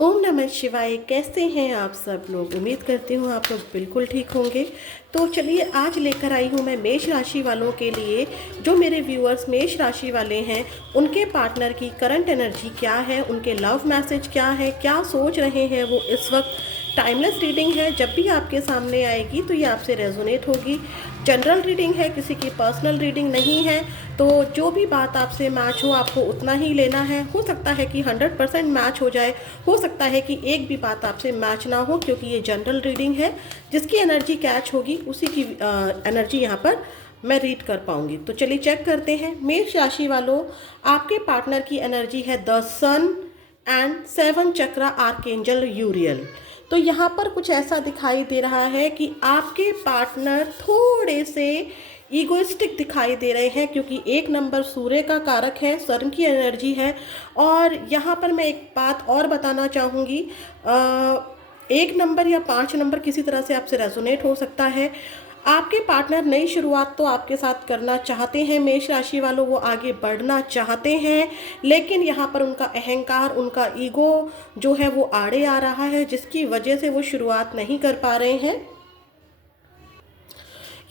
ओम नमः शिवाय। कैसे हैं आप सब लोग? उम्मीद करती हूँ आप लोग बिल्कुल ठीक होंगे। तो चलिए आज लेकर आई हूँ मैं मेष राशि वालों के लिए, जो मेरे व्यूअर्स मेष राशि वाले हैं उनके पार्टनर की करंट एनर्जी क्या है, उनके लव मैसेज क्या है, क्या सोच रहे हैं वो इस वक्त। टाइमलेस रीडिंग है, जब भी आपके सामने आएगी तो ये आपसे रेजोनेट होगी। जनरल रीडिंग है, किसी की पर्सनल रीडिंग नहीं है। तो जो भी बात आपसे मैच हो आपको उतना ही लेना है। हो सकता है कि 100% मैच हो जाए, हो सकता है कि एक भी बात आपसे मैच ना हो, क्योंकि ये जनरल रीडिंग है। जिसकी एनर्जी कैच होगी उसी की एनर्जी यहाँ पर मैं रीड कर पाऊंगी। तो चलिए चेक करते हैं। मेष राशि वालों, आपके पार्टनर की एनर्जी है the sun and 7 chakra archangel Uriel. तो यहाँ पर कुछ ऐसा दिखाई दे रहा है कि आपके पार्टनर थोड़े से ईगोइस्टिक दिखाई दे रहे हैं, क्योंकि 1 नंबर सूर्य का कारक है, सन की एनर्जी है। और यहाँ पर मैं एक बात और बताना चाहूँगी, 1 नंबर या 5 नंबर किसी तरह से आपसे रेजोनेट हो सकता है। आपके पार्टनर नई शुरुआत तो आपके साथ करना चाहते हैं मेष राशि वालों, वो आगे बढ़ना चाहते हैं, लेकिन यहाँ पर उनका अहंकार, उनका ईगो जो है वो आड़े आ रहा है, जिसकी वजह से वो शुरुआत नहीं कर पा रहे हैं।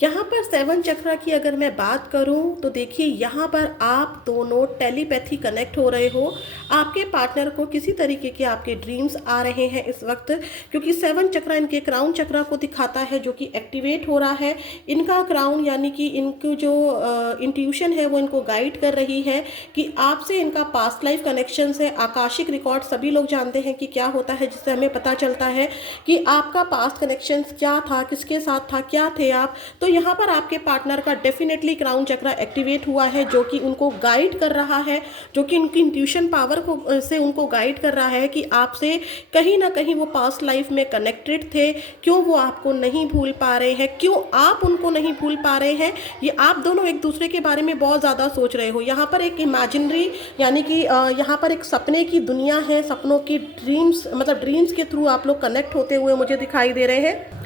यहाँ पर 7 चक्रा की अगर मैं बात करूँ तो देखिए, यहाँ पर आप दोनों टेलीपैथी कनेक्ट हो रहे हो। आपके पार्टनर को किसी तरीके के आपके ड्रीम्स आ रहे हैं इस वक्त, क्योंकि 7 चक्रा इनके क्राउन चक्रा को दिखाता है, जो कि एक्टिवेट हो रहा है। इनका क्राउन यानी कि इनकी जो इंट्यूशन है वो इनको गाइड कर रही है कि आपसे इनका पास्ट लाइफ कनेक्शन है। आकाशिक रिकॉर्ड सभी लोग जानते हैं कि क्या होता है, जिससे हमें पता चलता है कि आपका पास्ट कनेक्शन क्या था, किसके साथ था, क्या थे आप। तो यहाँ पर आपके पार्टनर का डेफिनेटली क्राउन चक्रा एक्टिवेट हुआ है, जो कि उनको गाइड कर रहा है, जो कि उनकी इंट्यूशन पावर को से उनको गाइड कर रहा है कि आपसे कहीं ना कहीं वो पास्ट लाइफ में कनेक्टेड थे। क्यों वो आपको नहीं भूल पा रहे हैं, क्यों आप उनको नहीं भूल पा रहे हैं, ये आप दोनों एक दूसरे के बारे में बहुत ज़्यादा सोच रहे हो। यहाँ पर एक इमेजिनरी यानी कि यहाँ पर एक सपने की दुनिया है, सपनों की ड्रीम्स, मतलब ड्रीम्स के थ्रू आप लोग कनेक्ट होते हुए मुझे दिखाई दे रहे हैं।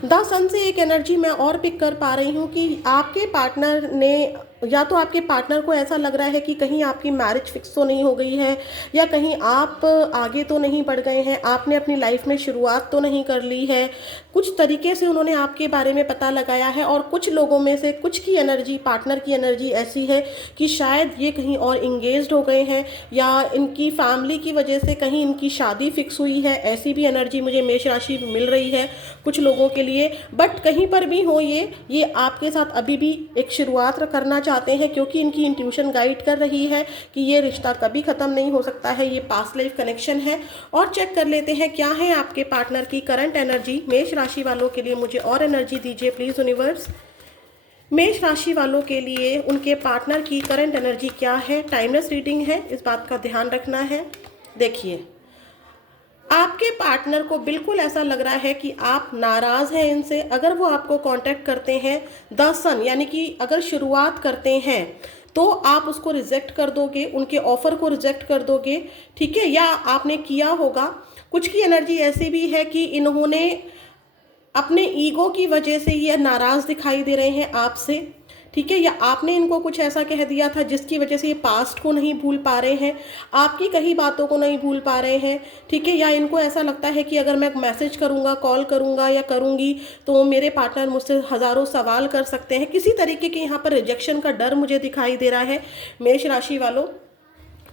द सन से एक एनर्जी मैं और पिक कर पा रही हूँ कि आपके पार्टनर ने, या तो आपके पार्टनर को ऐसा लग रहा है कि कहीं आपकी मैरिज फिक्स तो नहीं हो गई है, या कहीं आप आगे तो नहीं बढ़ गए हैं, आपने अपनी लाइफ में शुरुआत तो नहीं कर ली है। कुछ तरीके से उन्होंने आपके बारे में पता लगाया है, और कुछ लोगों में से कुछ की एनर्जी, पार्टनर की एनर्जी ऐसी है कि शायद ये कहीं और इंगेज्ड हो गए हैं, या इनकी फैमिली की वजह से कहीं इनकी शादी फिक्स हुई है। ऐसी भी एनर्जी मुझे मेष राशि मिल रही है कुछ लोगों के लिए। बट कहीं पर भी हो, ये आपके साथ अभी भी एक शुरुआत करना चाहते हैं, क्योंकि इनकी इंट्यूशन गाइड कर रही है कि ये रिश्ता कभी ख़त्म नहीं हो सकता है, ये पास्ट लाइफ कनेक्शन है। और चेक कर लेते हैं क्या है आपके पार्टनर की करंट एनर्जी मेष राशि वालों के लिए। मुझे और एनर्जी दीजिए प्लीज़ यूनिवर्स। मेष राशि वालों के लिए उनके पार्टनर की करंट एनर्जी क्या है। टाइमलेस रीडिंग है, इस बात का ध्यान रखना है। देखिए, आपके पार्टनर को बिल्कुल ऐसा लग रहा है कि आप नाराज़ हैं इनसे। अगर वो आपको कांटेक्ट करते हैं द सन, यानी कि अगर शुरुआत करते हैं तो आप उसको रिजेक्ट कर दोगे, उनके ऑफर को रिजेक्ट कर दोगे, ठीक है, या आपने किया होगा। कुछ की एनर्जी ऐसी भी है कि इन्होंने अपने ईगो की वजह से ये नाराज़ दिखाई दे रहे हैं आपसे, ठीक है, या आपने इनको कुछ ऐसा कह दिया था जिसकी वजह से ये पास्ट को नहीं भूल पा रहे हैं, आपकी कही बातों को नहीं भूल पा रहे हैं, ठीक है, या इनको ऐसा लगता है कि अगर मैं मैसेज करूंगा, कॉल करूंगा या करूंगी तो मेरे पार्टनर मुझसे हज़ारों सवाल कर सकते हैं। किसी तरीके के यहाँ पर रिजेक्शन का डर मुझे दिखाई दे रहा है मेष राशि वालों,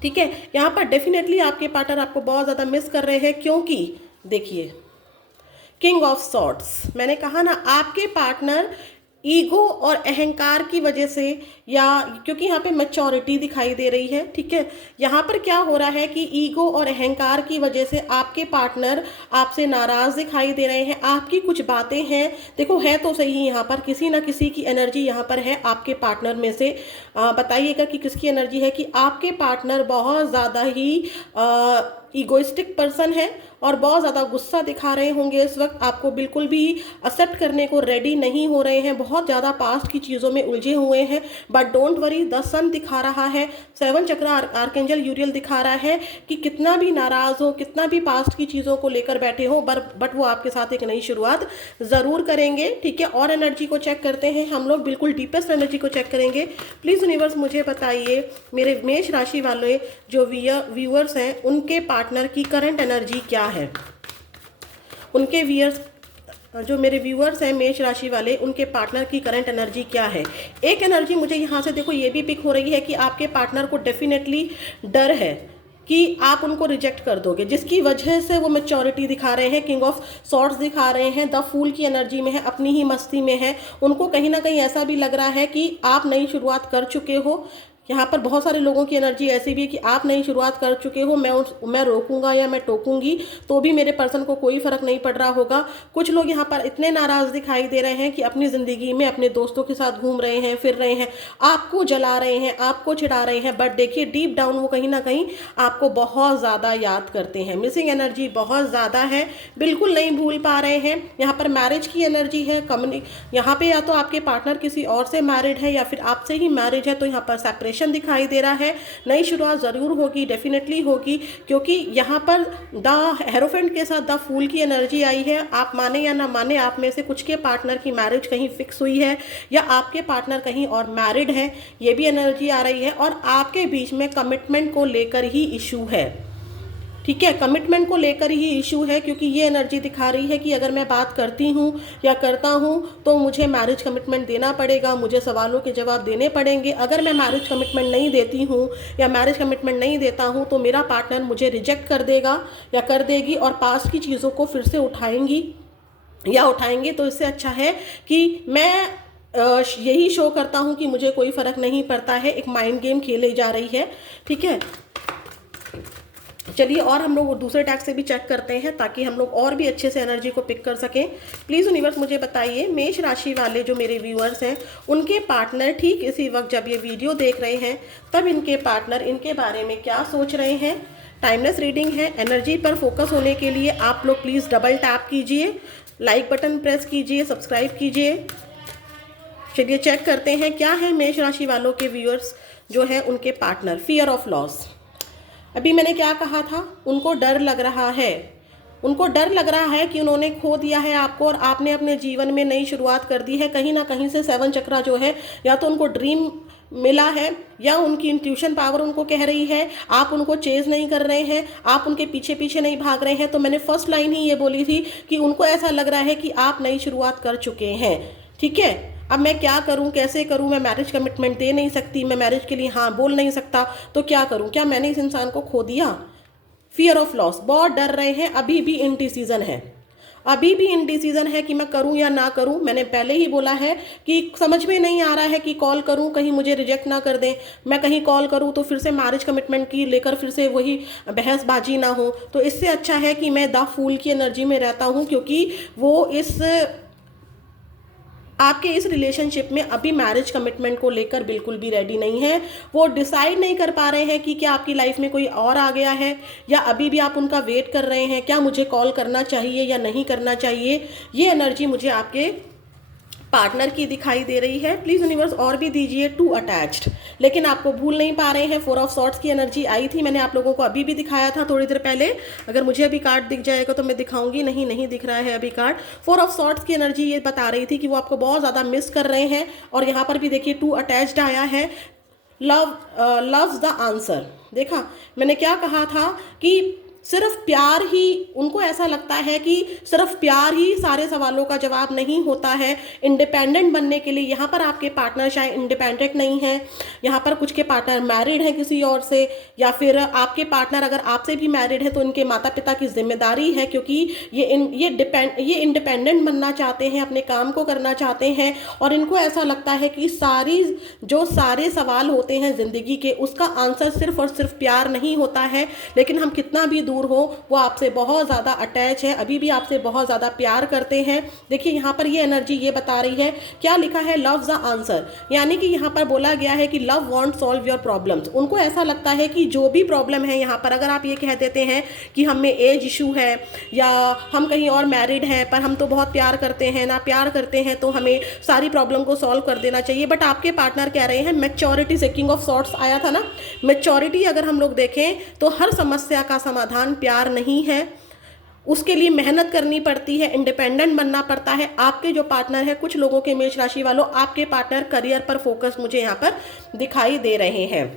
ठीक है। यहाँ पर डेफिनेटली आपके पार्टनर आपको बहुत ज़्यादा मिस कर रहे हैं, क्योंकि देखिए, किंग ऑफ सॉर्ड्स, मैंने कहा ना, आपके पार्टनर ईगो और अहंकार की वजह से, या क्योंकि यहाँ पे मैच्योरिटी दिखाई दे रही है, ठीक है, यहाँ पर क्या हो रहा है कि ईगो और अहंकार की वजह से आपके पार्टनर आपसे नाराज़ दिखाई दे रहे हैं। आपकी कुछ बातें हैं, देखो है तो सही, यहाँ पर किसी ना किसी की एनर्जी यहाँ पर है आपके पार्टनर में से। बताइएगा कि किसकी एनर्जी है, कि आपके पार्टनर बहुत ज़्यादा ही ईगोइस्टिक पर्सन है, और बहुत ज़्यादा गुस्सा दिखा रहे होंगे इस वक्त, आपको बिल्कुल भी एक्सेप्ट करने को रेडी नहीं हो रहे हैं, बहुत ज़्यादा पास्ट की चीज़ों में उलझे हुए हैं। बट डोंट वरी, द सन दिखा रहा है, 7 चक्र आर्कएंजल यूरियल दिखा रहा है कि कितना भी नाराज़ हो, कितना भी पास्ट की चीज़ों को लेकर बैठे हो, बट वो आपके साथ एक नई शुरुआत ज़रूर करेंगे। ठीक है, और एनर्जी को चेक करते हैं हम लोग, बिल्कुल डीपेस्ट एनर्जी को चेक करेंगे। प्लीज़ यूनिवर्स मुझे बताइए, मेरे मेष राशि वाले जो व्यूअर्स हैं उनके पार्टनर की करंट एनर्जी क्या है। उनके जो मेरे व्यूअर्स हैं मेष राशि वाले, उनके पार्टनर की करंट एनर्जी क्या है। एक एनर्जी मुझे यहाँ से देखो ये भी पिक हो रही है कि आपके पार्टनर को डेफिनेटली डर है कि आप उनको रिजेक्ट कर दोगे, जिसकी वजह से वो मैच्योरिटी दिखा रहे हैं, किंग ऑफ सॉर्ड्स दिखा रहे हैं, द फूल की एनर्जी में है, अपनी ही मस्ती में है। उनको कहीं ना कहीं ऐसा भी लग रहा है कि आप नई शुरुआत कर चुके हो। यहाँ पर बहुत सारे लोगों की एनर्जी ऐसी भी है कि आप नई शुरुआत कर चुके हो, मैं रोकूंगा या मैं टोकूंगी तो भी मेरे पर्सन को कोई फर्क नहीं पड़ रहा होगा। कुछ लोग यहाँ पर इतने नाराज़ दिखाई दे रहे हैं कि अपनी ज़िंदगी में अपने दोस्तों के साथ घूम रहे हैं, फिर रहे हैं, आपको जला रहे हैं, आपको चिढ़ा रहे हैं, बट देखिए डीप डाउन वो कहीं ना कहीं आपको बहुत ज़्यादा याद करते हैं। मिसिंग एनर्जी बहुत ज़्यादा है, बिल्कुल नहीं भूल पा रहे हैं। यहाँ पर मैरिज की एनर्जी है, यहाँ पे या तो आपके पार्टनर किसी और से मैरिड है या फिर आपसे ही मैरिज है, तो यहाँ पर सेपरेशन दिखाई दे रहा है। नई शुरुआत जरूर होगी, डेफिनेटली होगी, क्योंकि यहाँ पर द हेरोफेंट के साथ द फूल की एनर्जी आई है। आप माने या ना माने, आप में से कुछ के पार्टनर की मैरिज कहीं फिक्स हुई है या आपके पार्टनर कहीं और मैरिड है, ये भी एनर्जी आ रही है। और आपके बीच में कमिटमेंट को लेकर ही इशू है। ठीक है, कमिटमेंट को लेकर ही इशू है, क्योंकि ये एनर्जी दिखा रही है कि अगर मैं बात करती हूँ या करता हूँ तो मुझे मैरिज कमिटमेंट देना पड़ेगा, मुझे सवालों के जवाब देने पड़ेंगे। अगर मैं मैरिज कमिटमेंट नहीं देती हूँ या मैरिज कमिटमेंट नहीं देता हूँ तो मेरा पार्टनर मुझे रिजेक्ट कर देगा या कर देगी और पास्ट की चीज़ों को फिर से उठाएंगी या उठाएंगे। तो इससे अच्छा है कि मैं यही शो करता हूँ कि मुझे कोई फ़र्क नहीं पड़ता है। एक माइंड गेम खेले जा रही है। ठीक है, चलिए और हम लोग दूसरे टैग से भी चेक करते हैं ताकि हम लोग और भी अच्छे से एनर्जी को पिक कर सकें। प्लीज़ यूनिवर्स मुझे बताइए, मेष राशि वाले जो मेरे व्यूअर्स हैं उनके पार्टनर ठीक इसी वक्त जब ये वीडियो देख रहे हैं तब इनके पार्टनर इनके बारे में क्या सोच रहे हैं। टाइमलेस रीडिंग है, एनर्जी पर फोकस होने के लिए आप लोग प्लीज़ डबल टैप कीजिए, लाइक बटन प्रेस कीजिए, सब्सक्राइब कीजिए। चलिए चेक करते हैं क्या है मेष राशि वालों के व्यूअर्स जो है उनके पार्टनर। फियर ऑफ लॉस, अभी मैंने क्या कहा था, उनको डर लग रहा है। उनको डर लग रहा है कि उन्होंने खो दिया है आपको और आपने अपने जीवन में नई शुरुआत कर दी है। कहीं ना कहीं से 7 चक्रा जो है, या तो उनको ड्रीम मिला है या उनकी इंट्यूशन पावर उनको कह रही है, आप उनको चेज नहीं कर रहे हैं, आप उनके पीछे पीछे नहीं भाग रहे हैं। तो मैंने फर्स्ट लाइन ही ये बोली थी कि उनको ऐसा लग रहा है कि आप नई शुरुआत कर चुके हैं। ठीक है, अब मैं क्या करूं, कैसे करूं, मैं मैरिज कमिटमेंट दे नहीं सकती, मैं मैरिज के लिए हाँ बोल नहीं सकता, तो क्या करूं, क्या मैंने इस इंसान को खो दिया। फियर ऑफ लॉस, बहुत डर रहे हैं, अभी भी इनडिसीजन है, अभी भी इनडिसीजन है कि मैं करूं या ना करूं। मैंने पहले ही बोला है कि समझ में नहीं आ रहा है कि कॉल करूं, कहीं मुझे रिजेक्ट ना कर दें, मैं कहीं कॉल करूं तो फिर से मैरिज कमिटमेंट की लेकर फिर से वही बहसबाजी ना हो। तो इससे अच्छा है कि मैं द फूल की एनर्जी में रहता हूं, क्योंकि वो आपके इस रिलेशनशिप में अभी मैरिज कमिटमेंट को लेकर बिल्कुल भी रेडी नहीं है। वो डिसाइड नहीं कर पा रहे हैं कि क्या आपकी लाइफ में कोई और आ गया है या अभी भी आप उनका वेट कर रहे हैं, क्या मुझे कॉल करना चाहिए या नहीं करना चाहिए। ये एनर्जी मुझे आपके पार्टनर की दिखाई दे रही है। प्लीज़ यूनिवर्स और भी दीजिए टू अटैच्ड, लेकिन आपको भूल नहीं पा रहे हैं। 4 ऑफ सॉर्ड्स की एनर्जी आई थी, मैंने आप लोगों को अभी भी दिखाया था थोड़ी देर पहले। अगर मुझे अभी कार्ड दिख जाएगा तो मैं दिखाऊंगी, नहीं दिख रहा है अभी कार्ड। 4 ऑफ सॉर्ड्स की एनर्जी ये बता रही थी कि वो आपको बहुत ज़्यादा मिस कर रहे हैं। और यहाँ पर भी देखिए टू अटैच्ड आया है, लव्स द आंसर। देखा मैंने क्या कहा था कि सिर्फ प्यार ही, उनको ऐसा लगता है कि सिर्फ प्यार ही सारे सवालों का जवाब नहीं होता है। इंडिपेंडेंट बनने के लिए यहाँ पर आपके पार्टनर शायद इंडिपेंडेंट नहीं है, यहाँ पर कुछ के पार्टनर मैरिड हैं किसी और से, या फिर आपके पार्टनर अगर आपसे भी मैरिड है तो इनके माता पिता की जिम्मेदारी है, क्योंकि ये इंडिपेंडेंट बनना चाहते हैं, अपने काम को करना चाहते हैं। और इनको ऐसा लगता है कि सारे सवाल होते हैं ज़िंदगी के, उसका आंसर सिर्फ और सिर्फ प्यार नहीं होता है। लेकिन हम कितना भी दूर हो, वो आपसे बहुत ज़्यादा अटैच है, अभी भी आपसे बहुत ज़्यादा प्यार करते हैं। देखिए यहाँ पर ये एनर्जी ये बता रही है, क्या लिखा है, लव द आंसर, यानी कि यहाँ पर बोला गया है कि love want solve your problems. उनको ऐसा लगता है कि जो भी प्रॉब्लम है यहाँ पर, अगर आप ये कह देते हैं कि हम में एज इशू है या हम कहीं और मैरिड हैं पर हम तो बहुत प्यार करते हैं ना, प्यार करते हैं तो हमें सारी प्रॉब्लम को सॉल्व कर देना चाहिए, बट आपके पार्टनर कह रहे हैं मैच्योरिटी से, किंग ऑफ सॉर्ट्स आया था ना, मैच्योरिटी अगर हम लोग देखें तो हर समस्या का समाधान प्यार नहीं है, उसके लिए मेहनत करनी पड़ती है, इंडिपेंडेंट बनना पड़ता है। आपके जो पार्टनर है, कुछ लोगों के मेष राशि वालों, आपके पार्टनर करियर पर फोकस मुझे यहाँ पर दिखाई दे रहे हैं।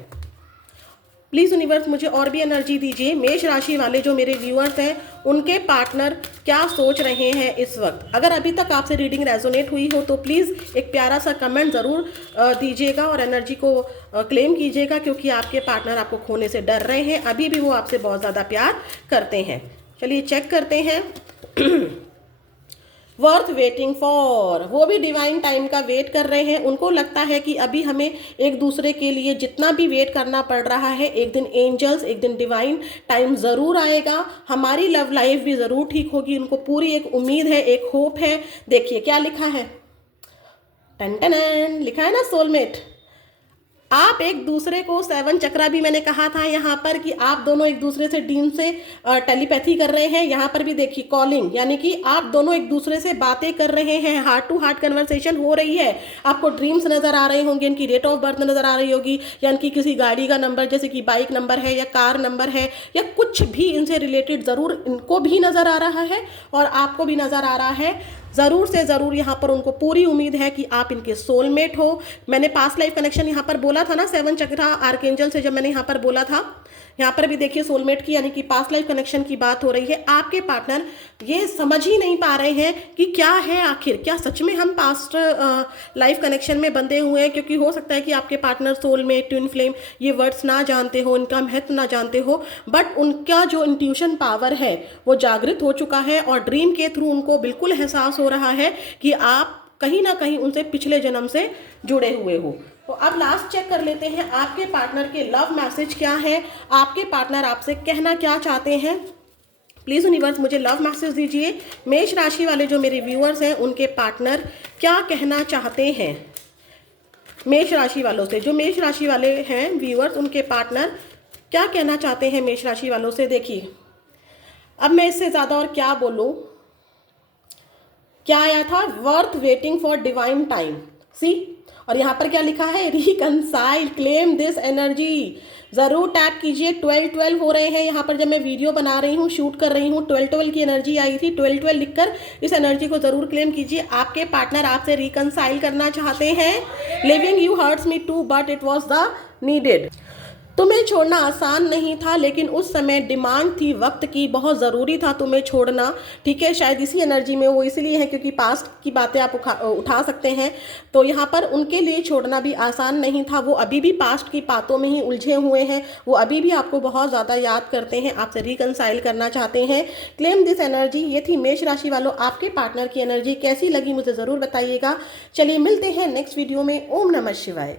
प्लीज़ यूनिवर्स मुझे और भी एनर्जी दीजिए। मेष राशि वाले जो मेरे व्यूअर्स हैं, उनके पार्टनर क्या सोच रहे हैं इस वक्त। अगर अभी तक आपसे रीडिंग रेजोनेट हुई हो तो प्लीज़ एक प्यारा सा कमेंट ज़रूर दीजिएगा और एनर्जी को क्लेम कीजिएगा, क्योंकि आपके पार्टनर आपको खोने से डर रहे हैं, अभी भी वो आपसे बहुत ज़्यादा प्यार करते हैं। चलिए चेक करते हैं। वर्थ वेटिंग फॉर, वो भी डिवाइन टाइम का वेट कर रहे हैं। उनको लगता है कि अभी हमें एक दूसरे के लिए जितना भी वेट करना पड़ रहा है, एक दिन एंजल्स, एक दिन डिवाइन टाइम ज़रूर आएगा, हमारी लव लाइफ भी ज़रूर ठीक होगी। उनको पूरी एक उम्मीद है, एक होप है। देखिए क्या लिखा है, टन टन लिखा है ना, सोलमेट। आप एक दूसरे को 7 चक्रा भी मैंने कहा था यहाँ पर कि आप दोनों एक दूसरे से ड्रीम से टेलीपैथी कर रहे हैं। यहाँ पर भी देखिए कॉलिंग, यानी कि आप दोनों एक दूसरे से बातें कर रहे हैं, हार्ट टू हार्ट कन्वर्सेशन हो रही है। आपको ड्रीम्स नज़र आ रहे होंगे, इनकी डेट ऑफ बर्थ नज़र आ रही होगी, या इनकी किसी गाड़ी का नंबर, जैसे कि बाइक नंबर है या कार नंबर है या कुछ भी इनसे रिलेटेड ज़रूर इनको भी नज़र आ रहा है और आपको भी नज़र आ रहा है। ज़रूर से ज़रूर यहाँ पर उनको पूरी उम्मीद है कि आप इनके सोलमेट हो। मैंने पास्ट लाइफ कनेक्शन यहाँ पर बोला था ना, 7 चक्रा आर्कएंजल से जब मैंने यहाँ पर बोला था, यहाँ पर भी देखिए सोलमेट की यानी कि पास्ट लाइफ कनेक्शन की बात हो रही है। आपके पार्टनर ये समझ ही नहीं पा रहे हैं कि क्या है आखिर, क्या सच में हम पास्ट लाइफ कनेक्शन में बंधे हुए हैं, क्योंकि हो सकता है कि आपके पार्टनर सोलमेट, ट्विन फ्लेम ये वर्ड्स ना जानते हो, इनका महत्व ना जानते हो, बट उनका जो इंट्यूशन पावर है वो जागृत हो चुका है और ड्रीम के थ्रू उनको बिल्कुल एहसास हो रहा है कि आप कहीं ना कहीं उनसे पिछले जन्म से जुड़े हुए हो। तो अब लास्ट चेक कर लेते हैं आपके पार्टनर के लव मैसेज क्या है, आपके पार्टनर आपसे कहना क्या चाहते हैं। प्लीज़ यूनिवर्स मुझे लव मैसेज दीजिए। मेष राशि वाले जो मेरे व्यूअर्स हैं, उनके पार्टनर क्या कहना चाहते हैं। मेष राशि वालों से, जो मेष राशि वाले हैं व्यूअर्स, उनके पार्टनर क्या कहना चाहते हैं मेष राशि वालों से। देखिए अब मैं इससे ज़्यादा और क्या बोलूँ, क्या आया था, worth waiting for divine time, see. और यहाँ पर क्या लिखा है, रिकंसाइल, क्लेम दिस एनर्जी। ज़रूर टैप कीजिए। 12-12 हो रहे हैं यहाँ पर, जब मैं वीडियो बना रही हूँ, शूट कर रही हूँ, 12-12 की एनर्जी आई थी। 12-12 लिखकर इस एनर्जी को ज़रूर क्लेम कीजिए। आपके पार्टनर आपसे रिकंसाइल करना चाहते हैं। Leaving you hurts me too but it was the needed. तुम्हें छोड़ना आसान नहीं था, लेकिन उस समय डिमांड थी वक्त की, बहुत ज़रूरी था तुम्हें छोड़ना। ठीक है, शायद इसी एनर्जी में वो इसलिए है क्योंकि पास्ट की बातें आप उठा सकते हैं। तो यहाँ पर उनके लिए छोड़ना भी आसान नहीं था, वो अभी भी पास्ट की बातों में ही उलझे हुए हैं, वो अभी भी आपको बहुत ज़्यादा याद करते हैं, आपसे रिकंसाइल करना चाहते हैं। क्लेम दिस एनर्जी, ये थी मेष राशि वालों आपके पार्टनर की एनर्जी। कैसी लगी मुझे ज़रूर बताइएगा। चलिए मिलते हैं नेक्स्ट वीडियो में। ओम नमः शिवाय।